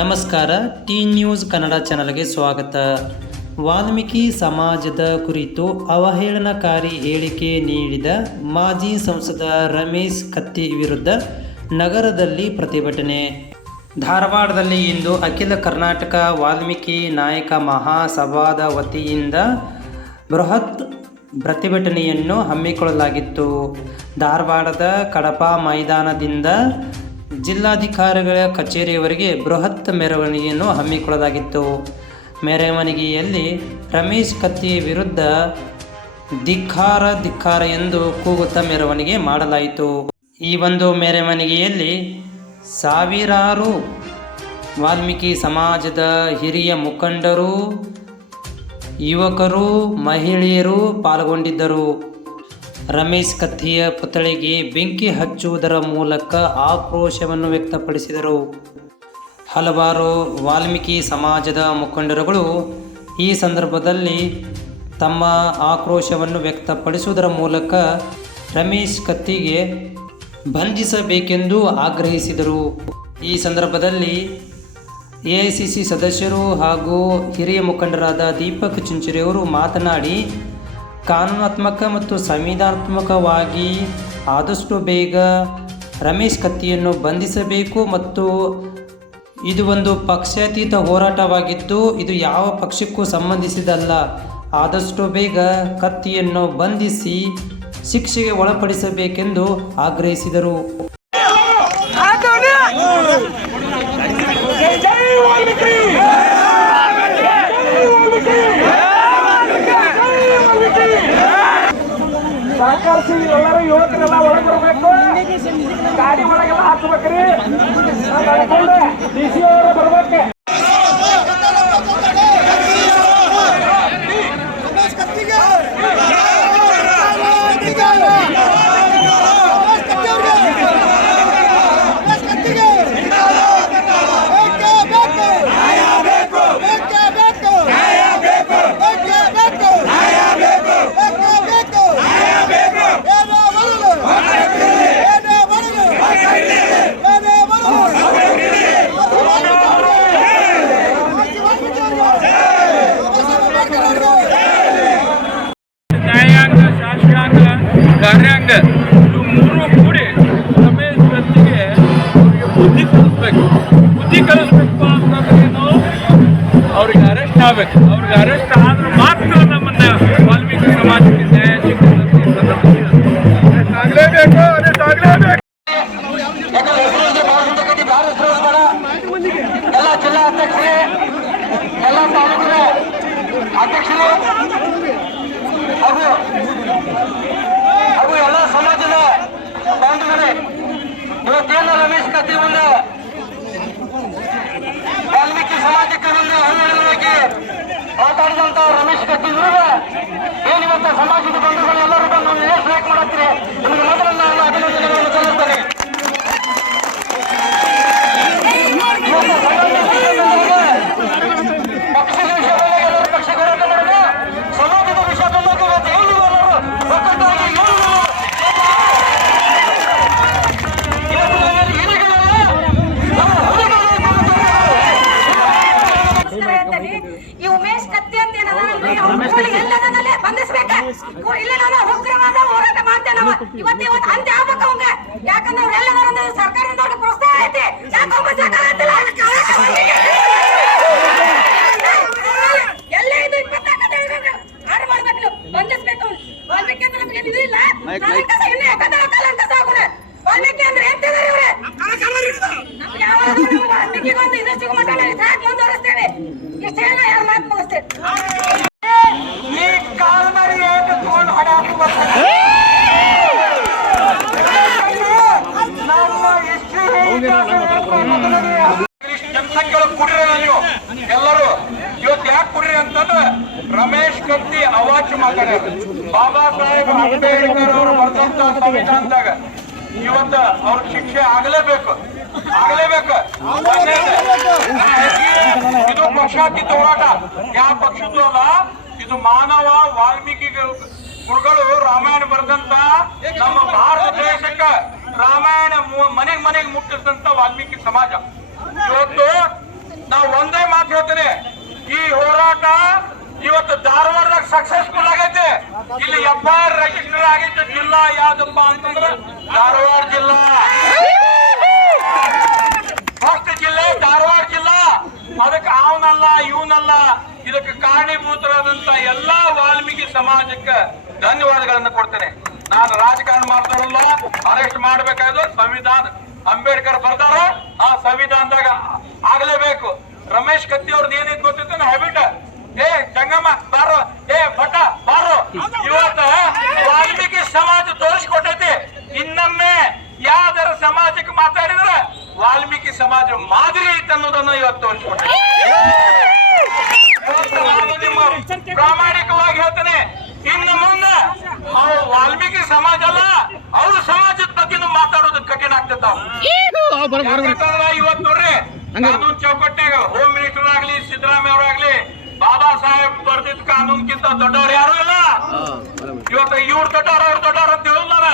ನಮಸ್ಕಾರ T news Kannada ಚಾನಲ್ಗೆ ಸ್ವಾಗತ. ವಾಲ್ಮೀಕಿ ಸಮಾಜದ ಕುರಿತು ಅವಹೇಳನಕಾರಿ ಹೇಳಿಕೆ ನೀಡಿದ ಮಾಜಿ ಸಂಸದ ರಮೇಶ್ ಕತ್ತಿ ವಿರುದ್ಧ ನಗರದಲ್ಲಿ ಪ್ರತಿಭಟನೆ. ಧಾರವಾಡದಲ್ಲಿ ಇಂದು ಅಖಿಲ ಕರ್ನಾಟಕ ವಾಲ್ಮೀಕಿ ನಾಯಕ ಮಹಾಸಭಾದ ವತಿಯಿಂದ ಬೃಹತ್ ಪ್ರತಿಭಟನೆಯನ್ನು ಹಮ್ಮಿಕೊಳ್ಳಲಾಗಿತ್ತು. ಧಾರವಾಡದ ಕಡಪಾ ಮೈದಾನದಿಂದ ಜಿಲ್ಲಾಧಿಕಾರಿಗಳ ಕಚೇರಿಯವರಿಗೆ ಬೃಹತ್ ಮೆರವಣಿಗೆಯನ್ನು ಹಮ್ಮಿಕೊಳ್ಳಲಾಗಿತ್ತು. ಮೆರವಣಿಗೆಯಲ್ಲಿ ರಮೇಶ್ ಕತ್ತಿ ವಿರುದ್ಧ ಧಿಕ್ಕಾರ ಧಿಕ್ಕಾರ ಎಂದು ಕೂಗುತ್ತಾ ಮೆರವಣಿಗೆ ಮಾಡಲಾಯಿತು. ಈ ಒಂದು ಮೆರವಣಿಗೆಯಲ್ಲಿ ಸಾವಿರಾರು ವಾಲ್ಮೀಕಿ ಸಮಾಜದ ಹಿರಿಯ ಮುಖಂಡರು, ಯುವಕರು, ಮಹಿಳೆಯರು ಪಾಲ್ಗೊಂಡಿದ್ದರು. ರಮೇಶ್ ಕತ್ತಿಯ ಪುತ್ಥಳಿಗೆ ಬೆಂಕಿ ಹಚ್ಚುವುದರ ಮೂಲಕ ಆಕ್ರೋಶವನ್ನು ವ್ಯಕ್ತಪಡಿಸಿದರು. ಹಲವಾರು ವಾಲ್ಮೀಕಿ ಸಮಾಜದ ಮುಖಂಡರುಗಳು ಈ ಸಂದರ್ಭದಲ್ಲಿ ತಮ್ಮ ಆಕ್ರೋಶವನ್ನು ವ್ಯಕ್ತಪಡಿಸುವುದರ ಮೂಲಕ ರಮೇಶ್ ಕತ್ತಿಗೆ ಬಂಧಿಸಬೇಕೆಂದು ಆಗ್ರಹಿಸಿದರು. ಈ ಸಂದರ್ಭದಲ್ಲಿ ಎಐಸಿಸಿ ಸದಸ್ಯರು ಹಾಗೂ ಹಿರಿಯ ಮುಖಂಡರಾದ ದೀಪಕ್ ಚುಂಚುರಿಯವರು ಮಾತನಾಡಿ ಕಾನೂನಾತ್ಮಕ ಮತ್ತು ಸಂವಿಧಾನಾತ್ಮಕವಾಗಿ ಆದಷ್ಟು ಬೇಗ ರಮೇಶ್ ಕತ್ತಿಯನ್ನು ಬಂಧಿಸಬೇಕು ಮತ್ತು ಇದು ಒಂದು ಪಕ್ಷಾತೀತ ಹೋರಾಟವಾಗಿದ್ದು, ಇದು ಯಾವ ಪಕ್ಷಕ್ಕೂ ಸಂಬಂಧಿಸಿದಲ್ಲ. ಆದಷ್ಟು ಬೇಗ ಕತ್ತಿಯನ್ನು ಬಂಧಿಸಿ ಶಿಕ್ಷೆಗೆ ಒಳಪಡಿಸಬೇಕೆಂದು ಆಗ್ರಹಿಸಿದರು. ಸಹಕರಿಸಿ ಎಲ್ಲರೂ ಯುವಕರೆಲ್ಲ ಒಳಗೆ ಬರಬೇಕು. ಗಾಡಿ ಒಳಗೆಲ್ಲ ಹಾಕ್ಬೇಕ್ರಿ. ಡಿ ಸಿ ಅವರು ಬರ್ಬೇಕು. ಅವರಿಗೆ ಬುದ್ಧಿ ಕಲಿಸ್ಬೇಕು ಬುದ್ಧಿ ಕಲಿಸ್ಬೇಕು ಅಂತಂದ್ರೇನು ಅವ್ರಿಗೆ ಅರೆಸ್ಟ್ ಆಗ್ಬೇಕು ಅವ್ರಿಗೆ ಅರೆಸ್ಟ್ ಆದ್ರೆ ಮಾತ್ರ ನಮ್ಮನ್ನ ವಾಲ್ಮೀಕಿ ಸಮಾಜಕ್ಕೆ ನ್ಯಾಯ ಸಿಗ್ತದೆ ಈ ಸಂದರ್ಭದಲ್ಲಿ ಅರೆಸ್ಟ್ ಆಗಲೇಬೇಕು ಅರೆಸ್ಟ್ ಆಗಲೇಬೇಕು ಯಾಕಂದ್ರೆ ಹೆಸರು ಭಾರತಕ್ಕೆ ಭಾಳ ಹೆಸರು ಬೇಡ ಎಲ್ಲ ಜಿಲ್ಲಾ ಅಧ್ಯಕ್ಷರೇ ಎಲ್ಲ ತಾಲೂಕಿನ ಅಧ್ಯಕ್ಷರು ಹಾಗೂ ಹಾಗೂ Yeah. ಇವತ್ತು ಇವತ್ತು ಅಂತ್ಯ ಕತ್ತಿ ಅವಾಚ್ಯ ಮಾತಾಡ್ಯಾರ ಬಾಬಾ ಸಾಹೇಬ್ ಅಂಬೇಡ್ಕರ್ ಅವರು ಬರ್ತಂತ ಸಂವಿಧಾನದಾಗ ಇವತ್ತ ಅವ್ರ ಶಿಕ್ಷೆ ಆಗಲೇಬೇಕು. ಆಗಲೇಬೇಕು. ಇದು ಪಕ್ಷಾತೀತ ಹೋರಾಟ ಯಾವ ಪಕ್ಷದ್ದು ಅಲ್ಲ, ಇದು ಮಾನವ ವಾಲ್ಮೀಕಿ ಗುರುಗಳು ರಾಮಾಯಣ ಬರೆದಂತ ನಮ್ಮ ಭಾರತ ದೇಶಕ್ಕ ರಾಮಾಯಣ ಮನೆಗ್ ಮನೆಗೆ ಮುಟ್ಟಿಸಿದಂತ ವಾಲ್ಮೀಕಿ ಸಮಾಜ ಇವತ್ತು ನಾವು ಒಂದೇ ಮಾತು ಹೇಳ್ತೇನೆ ಈ ಹೋರಾಟ ಇವತ್ತು ಧಾರವಾಡದಾಗ ಸಕ್ಸಸ್ಫುಲ್ ಆಗೈತೆ. ಇಲ್ಲಿ ಎಫ್ ಐ ಆಗೈತೆ ಜಿಲ್ಲಾ ಯಾವ್ದಪ್ಪ ಅಂತಂದ್ರೆ ಧಾರವಾಡ ಜಿಲ್ಲಾ. ಫಸ್ಟ್ ಜಿಲ್ಲೆ ಧಾರವಾಡ ಜಿಲ್ಲಾ. ಅದಕ್ಕೆ ಅವನಲ್ಲ, ಇವನಲ್ಲ. ಇದಕ್ಕೆ ಕಾರಣೀಭೂತರಾದಂತ ಎಲ್ಲಾ ವಾಲ್ಮೀಕಿ ಸಮಾಜಕ್ಕೆ ಧನ್ಯವಾದಗಳನ್ನು ಕೊಡ್ತೇನೆ. ನಾನು ರಾಜಕಾರಣ ಮಾಡ್ತಾರಲ್ಲ ಅರೆಸ್ಟ್ ಮಾಡ್ಬೇಕಾದ್ರೆ ಸಂವಿಧಾನ, ಅಂಬೇಡ್ಕರ್ ಬರ್ತಾರ, ಆ ಸಂವಿಧಾನದಾಗ ಆಗ್ಲೇಬೇಕು. ರಮೇಶ್ ಕತ್ತಿ ಅವ್ರದ್ದು ಏನಿದ್ ಗೊತ್ತಿತ್ತು ಹ್ಯಾಬಿಟ್ ಏ ಜಂಗಮ್ಮ ಬಾರೋ. ಏ ಭಟ್ಟ ಬಾರೋ. ಇವತ್ತ ವಾಲ್ಮೀಕಿ ಸಮಾಜ ತೋರಿಸಿಕೊಟ್ಟೈತಿ. ಇನ್ನೊಮ್ಮೆ ಯಾವ್ದಾರ ಸಮಾಜಕ್ಕೆ ಮಾತಾಡಿದ್ರೆ ವಾಲ್ಮೀಕಿ ಸಮಾಜ ಮಾದರಿ ಐತೆ ಅನ್ನೋದನ್ನ ಇವತ್ತು ತೋರಿಸಿಕೊಟ್ಟೆ ಪ್ರಾಮಾಣಿಕವಾಗಿ ಹೇಳ್ತೇನೆ. ಇನ್ನು ಮುಂದೆ ಅವ್ರು ವಾಲ್ಮೀಕಿ ಸಮಾಜ ಅಲ್ಲ ಅವ್ರ ಸಮಾಜದ ಬಗ್ಗೆ ಮಾತಾಡೋದು ಕಠಿಣ ಆಗ್ತಿರ್ತಾವ ಇವತ್ತು ನೋಡ್ರಿ ಕಾನೂನು ಚೌಕಟ್ನಾಗ ಹೋಮ್ ಮಿನಿಸ್ಟರ್ ಆಗ್ಲಿ ಸಿದ್ದರಾಮಯ್ಯ ಬರ್ದಿದ್ ಕಾನೂನ್ಗಿಂತ ದೊಡ್ಡವ್ರು ಯಾರು ಇಲ್ಲ. ಇವತ್ತು ಇವ್ರ ದೊಡ್ಡವ್ರು, ಅವ್ರ ದೊಡ್ಡವ್ರು ಅಂತ ಹೇಳಲ್ಲ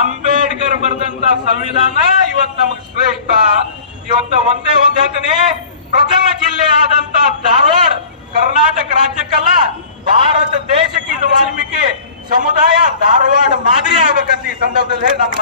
ಅಂಬೇಡ್ಕರ್ ಬರೆದಂತ ಸಂವಿಧಾನ ಇವತ್ತು ನಮಗ್ ಶ್ರೇಷ್ಠ. ಇವತ್ತು ಒಂದೇ ಒಂದ್ ಹೇಳ್ತೀನಿ. ಪ್ರಥಮ ಜಿಲ್ಲೆ ಆದಂತ ಧಾರವಾಡ ಕರ್ನಾಟಕ ರಾಜ್ಯಕ್ಕಲ್ಲ ಭಾರತ ದೇಶಕ್ಕೆ ಇದು ವಾಲ್ಮೀಕಿ ಸಮುದಾಯ ಧಾರವಾಡ ಮಾದರಿ ಆಗ್ಬೇಕಂತ ಈ ಸಂದರ್ಭದಲ್ಲಿ ನಮ್ಮ